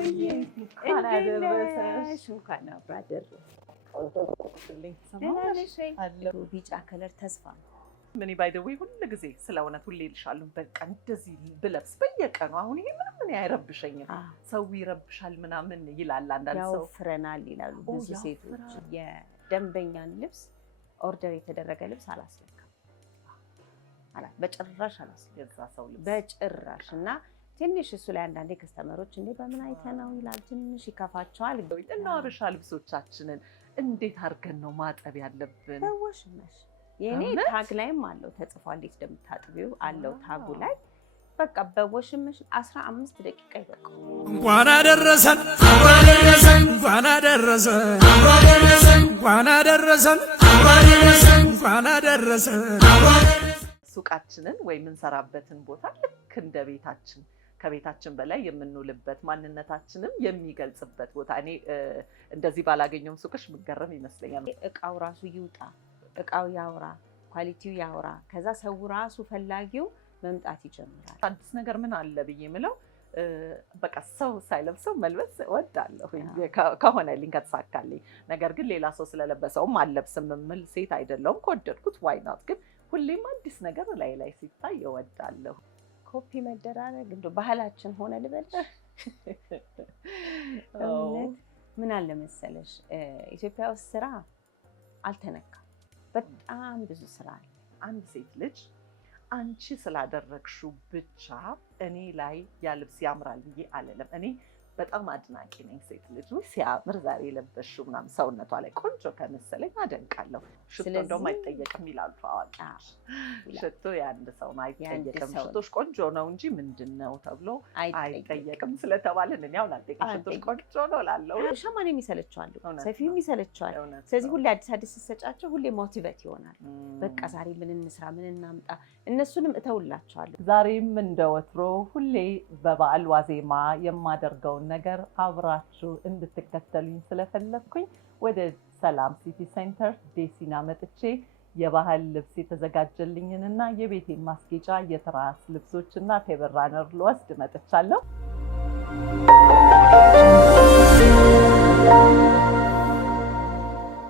እንኳን አደረሰሽ። እንኳን አብራ አደረሰሽ። ቢጫ ከለር ተስፋ ነው። ምን ባይደውይ ሁሉ ጊዜ ስለ እውነት ሁሌ እልሻለሁ። በቃ እንደዚህ ብለብስ በየቀኑ አሁን ይሄ ምንም አይረብሸኝም። ሰው ይረብሻል ምናምን ይላል አንዳንድ ሰው ያወፍረናል ይላሉ ብዙ ሴቶች። የደንበኛን ልብስ ኦርደር የተደረገ ልብስ አላስለካም በጭራሽ አላስለካም በጭራሽ። እና ትንሽ እሱ ላይ አንዳንዴ ከስተመሮች እንዴ በምን አይተነው ይላል፣ ትንሽ ይከፋቸዋል። እና አበሻ ልብሶቻችንን እንዴት አድርገን ነው ማጠብ ያለብን? በወሽመሽ የኔ ታግ ላይም አለው ተጽፏል፣ እንዴት እንደምታጥቢው አለው ታጉ ላይ። በቃ በወሽመሽ 15 ደቂቃ ይበቃው። እንኳን አደረሰን እንኳን አደረሰን እንኳን አደረሰን እንኳን አደረሰን እንኳን አደረሰን። ሱቃችንን ወይ የምንሰራበትን ቦታ ልክ እንደ ቤታችን ከቤታችን በላይ የምንውልበት ማንነታችንም የሚገልጽበት ቦታ። እኔ እንደዚህ ባላገኘውም ሱቅሽ ምገረም ይመስለኛል። እቃው ራሱ ይውጣ፣ እቃው ያውራ፣ ኳሊቲው ያውራ። ከዛ ሰው ራሱ ፈላጊው መምጣት ይጀምራል። አዲስ ነገር ምን አለ ብዬ የምለው በቃ ሰው ሳይለብሰው መልበስ እወዳለሁ ከሆነልኝ ከተሳካልኝ። ነገር ግን ሌላ ሰው ስለለበሰውም አልለብስም የምል ሴት አይደለሁም። ከወደድኩት ዋይ ናት። ግን ሁሌም አዲስ ነገር ላይ ሲታይ እወዳለሁ። ኮፒ መደራረግ እንደው ባህላችን ሆነ ልበልሽ። ምን አለ መሰለሽ ኢትዮጵያ ውስጥ ስራ አልተነካም። በጣም ብዙ ስራ አለ። አንድ ሴት ልጅ አንቺ ስላደረግሽው ብቻ እኔ ላይ ያ ልብስ ያምራል ብዬ አልልም። እኔ በጣም አድናቂ ነኝ። ሴት ልጅ ሲያምር ዛሬ የለበሽው ምናምን ሰውነቷ ላይ ቆንጆ ከመሰለኝ አደንቃለሁ። ሽቶ እንደውም አይጠየቅም ይላሉ አዋቂዎች። ሽቶ የአንድ ሰው ነው አይጠየቅም። ሽቶሽ ቆንጆ ነው እንጂ ምንድን ነው ተብሎ አይጠየቅም ስለተባለን እኔ አሁን አልጠየቅም። ሽቶሽ ቆንጆ ነው እላለሁ። ሸማኔም ይሰለቸዋል፣ ሰፊውም ይሰለቸዋል። ስለዚህ ሁሌ አዲስ ስትሰጫቸው ሁሌ ሞቲቬት ይሆናል። በቃ ዛሬ ምን እንስራ ምን እናምጣ፣ እነሱንም እተውላቸዋለሁ። ዛሬም እንደወትሮ ሁሌ በበዓል ዋዜማ የማደርገውን ነገር አብራችሁ እንድትከተሉኝ ስለፈለኩኝ ወደ ሰላም ሲቲ ሴንተር ዴሲና መጥቼ የባህል ልብስ የተዘጋጀልኝንና የቤቴን ማስጌጫ የትራስ ልብሶችና ቴብል ራነር ልወስድ መጥቻለሁ።